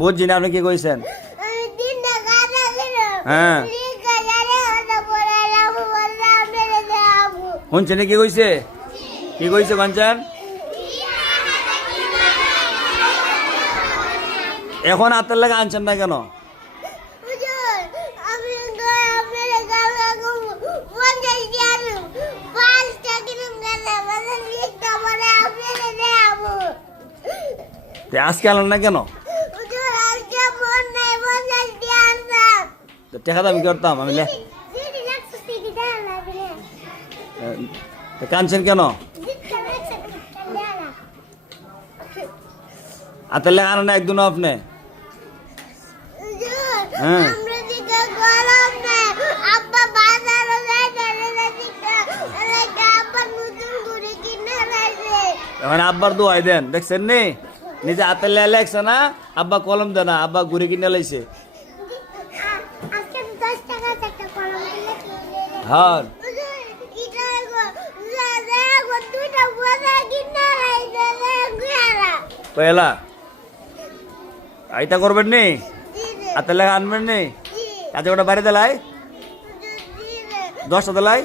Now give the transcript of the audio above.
বুঝছি না, আপনি কি কইছেন? হ্যাঁ শুনছেন কি কইছে? কি কইছে কনছেন? এখন হাতের লাগে আনছেন না কেন? আজকে আনলেন না কেন? টাকা দামি করতাম আমি। কানছেন কেন? হাতের লেখা আনেন না একদিন আপনি? হ্যাঁ এখন আব্বার দোয়াই দেন, দেখছেন নি? নিজে হাতের লেখা লেখছে না, আব্বা কলম দেয় না, আব্বা ঘুরে কিনে লাইছে। হ্যাঁ পয়লা আইতা করবেন নি, হাতের লেখা আনবেন নি। আচ্ছা ওটা বাড়ি দেলাই 10টা দেলাই।